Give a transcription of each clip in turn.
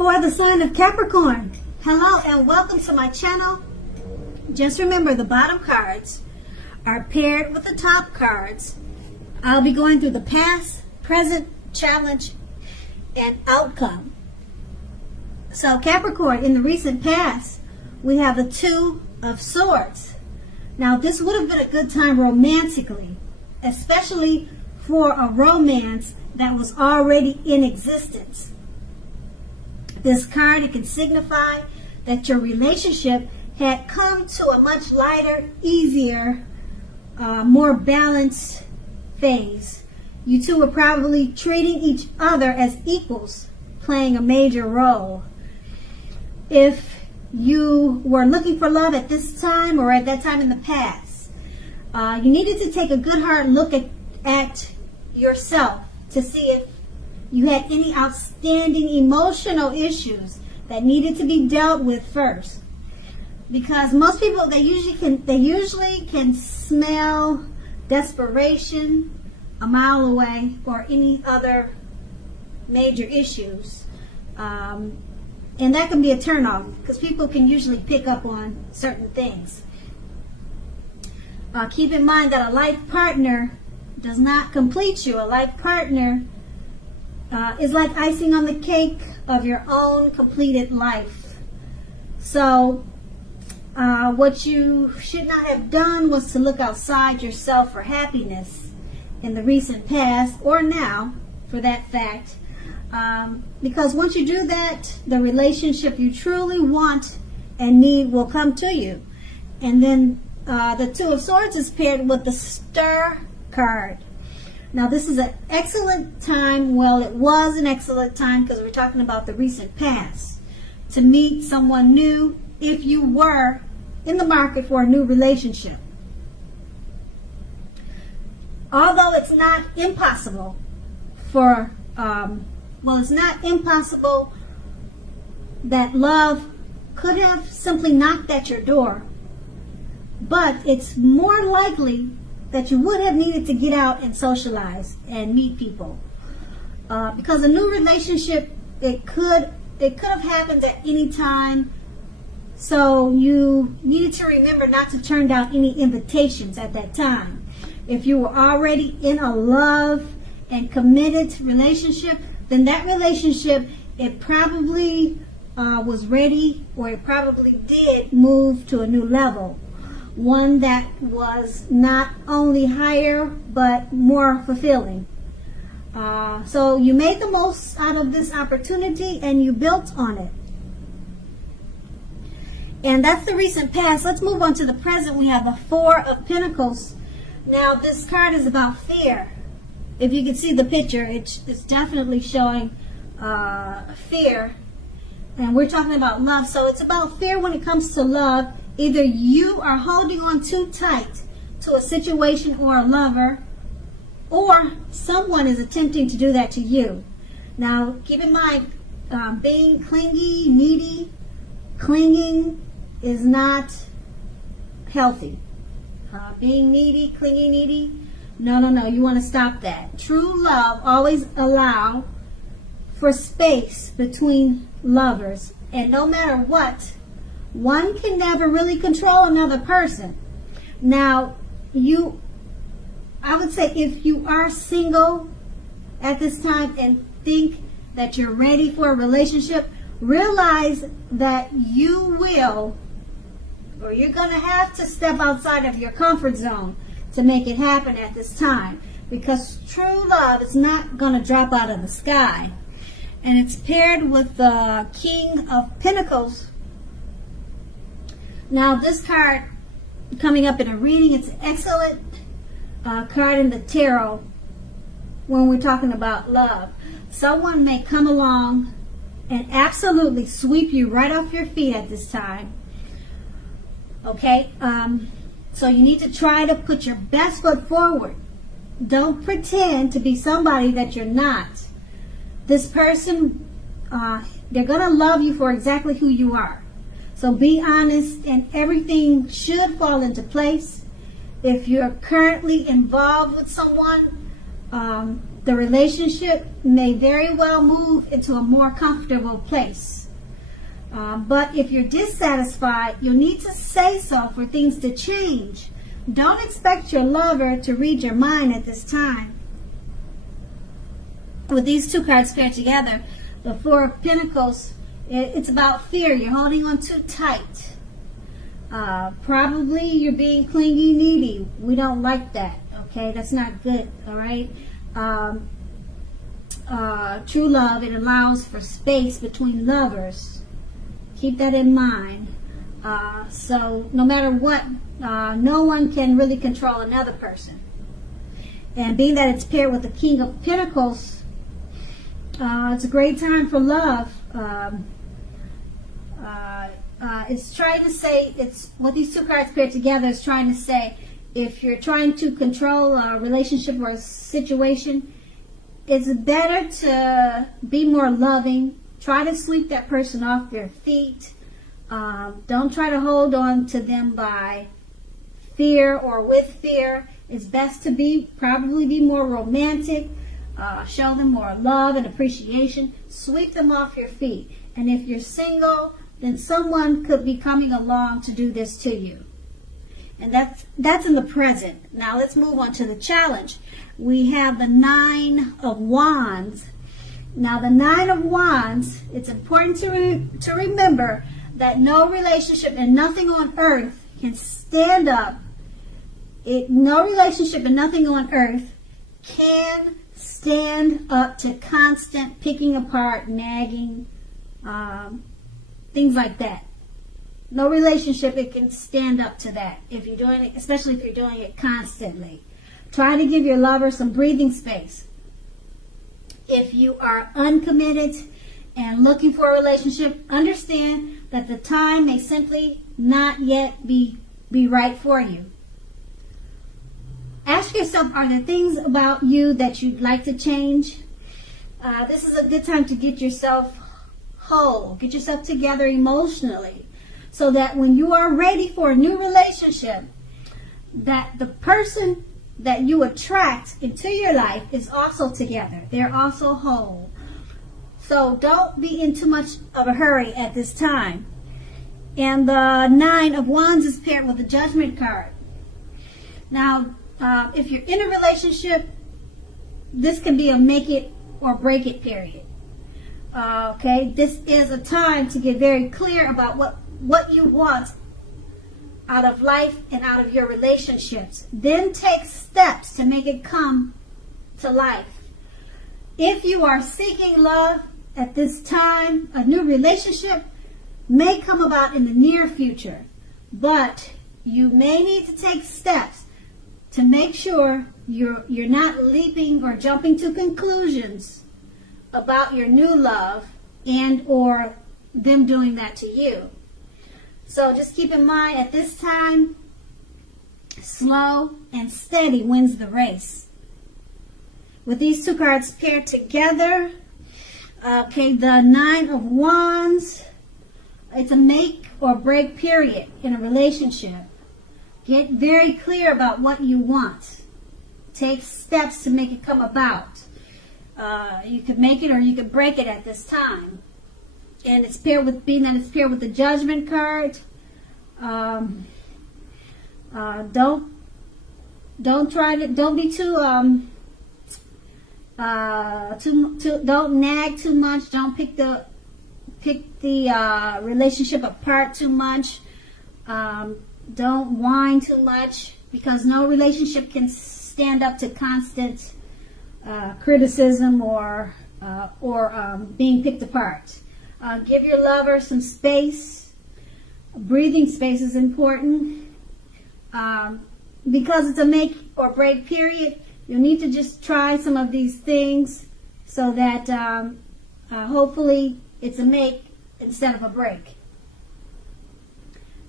For the sign of Capricorn, hello and welcome to my channel. Just remember, the bottom cards are paired with the top cards. I'll be going through the past, present, challenge, and outcome. So Capricorn, in the recent past, we have the Two of Swords. Now this would have been a good time romantically, especially for a romance that was already in existence. This card, it can signify that your relationship had come to a much lighter, easier, more balanced phase. You two were probably treating each other as equals, playing a major role. If you were looking for love at this time or at that time in the past, you needed to take a good hard look at yourself to see if you had any outstanding emotional issues that needed to be dealt with first. Because most people, they usually can smell desperation a mile away, or any other major issues. And that can be a turnoff because people can usually pick up on certain things. Keep in mind that a life partner does not complete you. A life partner is like icing on the cake of your own completed life. So what you should not have done was to look outside yourself for happiness in the recent past, or now for that fact, because once you do that, the relationship you truly want and need will come to you. And then the Two of Swords is paired with the Stir card. Now this is an excellent time, well, it was an excellent time because we're talking about the recent past, to meet someone new if you were in the market for a new relationship. Although it's not impossible it's not impossible that love could have simply knocked at your door, but it's more likely that you would have needed to get out and socialize and meet people. Because a new relationship, it could have happened at any time. So you needed to remember not to turn down any invitations at that time. If you were already in a love and committed relationship, then that relationship, it probably was ready, or it probably did move to a new level. One that was not only higher, but more fulfilling. So you made the most out of this opportunity and you built on it. And that's the recent past. Let's move on to the present. We have the Four of Pentacles. Now this card is about fear. If you can see the picture, it's definitely showing fear. And we're talking about love. So it's about fear when it comes to love. Either you are holding on too tight to a situation or a lover, or someone is attempting to do that to you. Now, keep in mind, being clingy, needy, clinging is not healthy. Being needy, clingy, needy, no. You want to stop that. True love always allow for space between lovers, and no matter what, one can never really control another person. Now, I would say if you are single at this time and think that you're ready for a relationship, realize that you're going to have to step outside of your comfort zone to make it happen at this time, because true love is not going to drop out of the sky. And it's paired with the King of Pentacles. Now this card coming up in a reading, it's an excellent card in the tarot when we're talking about love. Someone may come along and absolutely sweep you right off your feet at this time. Okay, so you need to try to put your best foot forward. Don't pretend to be somebody that you're not. This person, they're going to love you for exactly who you are. So be honest, and everything should fall into place. If you're currently involved with someone, The relationship may very well move into a more comfortable place. But if you're dissatisfied, you'll need to say so for things to change. Don't expect your lover to read your mind at this time. With these two cards paired together, the Four of Pentacles, it's about fear. You're holding on too tight. Probably you're being clingy, needy. We don't like that. Okay, that's not good. All right. True love, it allows for space between lovers. Keep that in mind. So no matter what, no one can really control another person. And being that it's paired with the King of Pentacles, it's a great time for love. It's trying to say, it's what these two cards paired together is trying to say, if you're trying to control a relationship or a situation, it's better to be more loving. Try to sweep that person off their feet. Don't try to hold on to them by fear or with fear. It's best to probably be more romantic. Show them more love and appreciation. Sweep them off your feet. And if you're single, then someone could be coming along to do this to you. And that's in the present. Now let's move on to the challenge. We have the Nine of Wands. Now the Nine of Wands, it's important to remember that no relationship and nothing on earth can stand up. No relationship and nothing on earth can stand up to constant picking apart, nagging, things like that. No relationship, it can stand up to that. If you're doing it, especially if you're doing it constantly. Try to give your lover some breathing space. If you are uncommitted and looking for a relationship, understand that the time may simply not yet be right for you. Ask yourself, are there things about you that you'd like to change? This is a good time to get yourself whole. Get yourself together emotionally, so that when you are ready for a new relationship, that the person that you attract into your life is also together. They're also whole. So don't be in too much of a hurry at this time. And the Nine of Wands is paired with the Judgment card. Now, if you're in a relationship, this can be a make it or break it period. Okay, this is a time to get very clear about what you want out of life and out of your relationships. Then take steps to make it come to life. If you are seeking love at this time, a new relationship may come about in the near future, but you may need to take steps to make sure you're not leaping or jumping to conclusions about your new love and or them doing that to you. So just keep in mind, at this time, slow and steady wins the race. With these two cards paired together, okay, the Nine of Wands, it's a make or break period in a relationship. Get very clear about what you want. Take steps to make it come about. You could make it or you could break it at this time. And it's paired with, being that it's paired with the Judgment card. Don't be too don't nag too much. Don't pick the relationship apart too much. Don't whine too much, because no relationship can stand up to constant criticism or being picked apart. Give your lover some space. Breathing space is important. Because it's a make or break period, you'll need to just try some of these things so that hopefully it's a make instead of a break.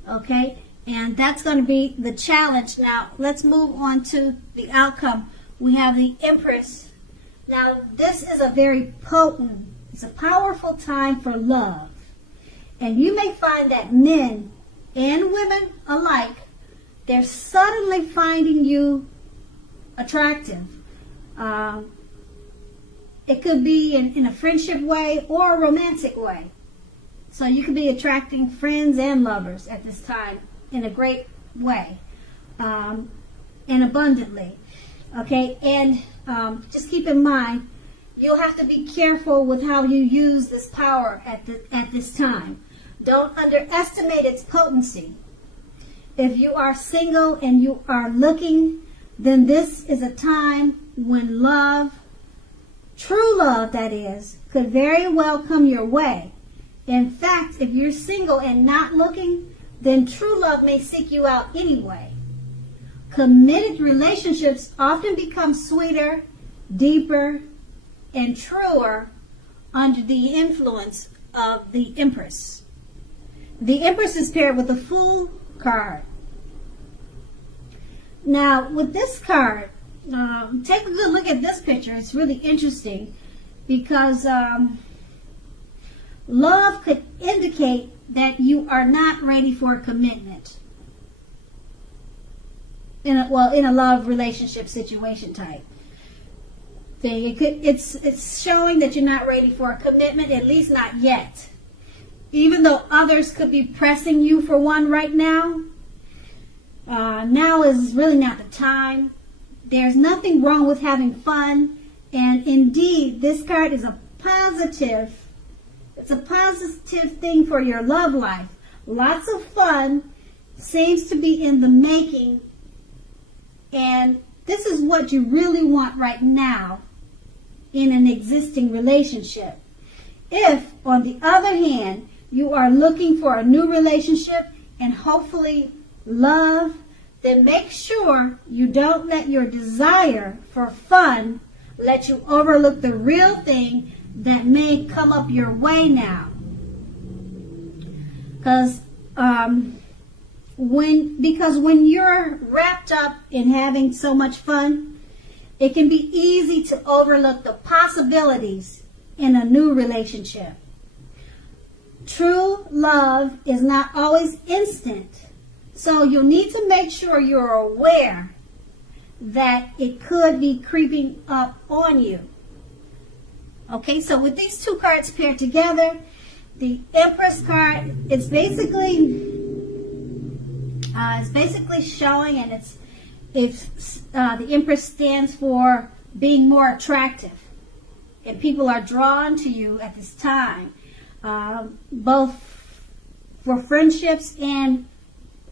Okay, and that's going to be the challenge. Now, let's move on to the outcome. We have the Empress. Now, this is a very potent, it's a powerful time for love. And you may find that men and women alike, they're suddenly finding you attractive. It could be in a friendship way or a romantic way. So you could be attracting friends and lovers at this time in a great way, and abundantly. Okay, and just keep in mind, you'll have to be careful with how you use this power at this time. Don't underestimate its potency. If you are single and you are looking, then this is a time when love, true love that is, could very well come your way. In fact, if you're single and not looking, then true love may seek you out anyway. Committed relationships often become sweeter, deeper, and truer under the influence of the Empress. The Empress is paired with the Fool card. Now, with this card, take a good look at this picture. It's really interesting because love could indicate that you are not ready for a commitment in a love relationship situation type thing. It's showing that you're not ready for a commitment, at least not yet. Even though others could be pressing you for one right now, now is really not the time. There's nothing wrong with having fun, and indeed, this card is a positive. It's a positive thing for your love life. Lots of fun seems to be in the making, and this is what you really want right now in an existing relationship. If, on the other hand, you are looking for a new relationship and hopefully love, then make sure you don't let your desire for fun let you overlook the real thing that may come up your way now. Because when you're wrapped up in having so much fun, it can be easy to overlook the possibilities in a new relationship. True love is not always instant, so you'll need to make sure you're aware that it could be creeping up on you. Okay, so with these two cards paired together, the Empress card is basically showing, and the Empress stands for being more attractive, and people are drawn to you at this time, both for friendships and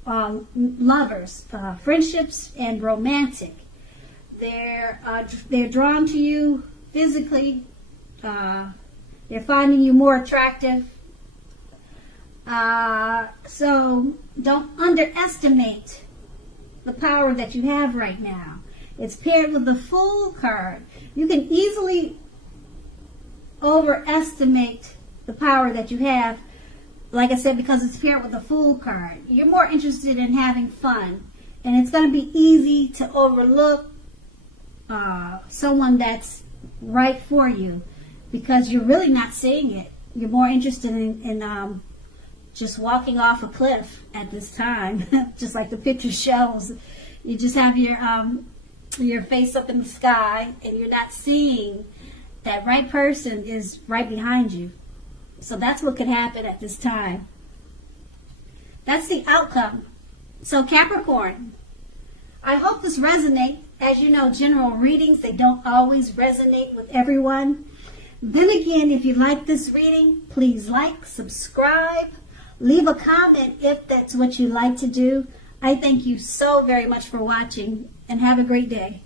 lovers, friendships and romantic. They're drawn to you physically. They're finding you more attractive. So don't underestimate the power that you have right now. It's paired with the Fool card. You can easily overestimate the power that you have, like I said, because it's paired with the Fool card. You're more interested in having fun, and it's going to be easy to overlook someone that's right for you because you're really not seeing it. You're more interested in just walking off a cliff at this time, just like the picture shows. You just have your face up in the sky, and you're not seeing that right person is right behind you. So that's what could happen at this time. That's the outcome. So Capricorn, I hope this resonates. As you know, general readings, they don't always resonate with everyone. Then again, if you like this reading, please like, subscribe, leave a comment if that's what you like to do. I thank you so very much for watching, and have a great day.